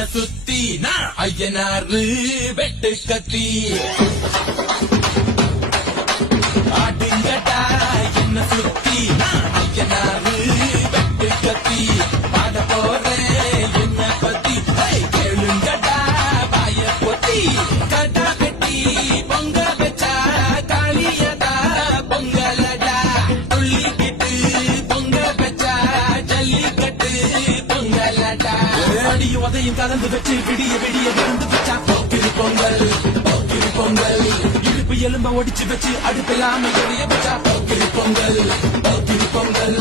என்ன சுத்தி நான் ஐயனாறு வெட்டு கத்தி ஆடுங்கடா என்ன சுத்தி நான் ஐயனாறு வெட்டு கத்தி பாட போறேன் என்ன பத்தி கேளுங்கடா பாய பொத்தி கடா வெட்டி பொங்க வச்சா காளியதா பொங்கலடா துள்ளிக்கிட்டு பொங்க வச்சா ஜல்லிக்கட்டு பொங்கலடா அடியும் அதையும் கலந்து வச்சு விடிய விடிய விழுந்து வச்சா போக்கிரி பொங்கல் போக்கிரி பொங்கல் இடுப்பு எலும்ப ஒடிச்சு வச்சு அடுப்பில்லாம எரிய வச்சா போக்கிரி பொங்கல் போக்கிரி பொங்கல்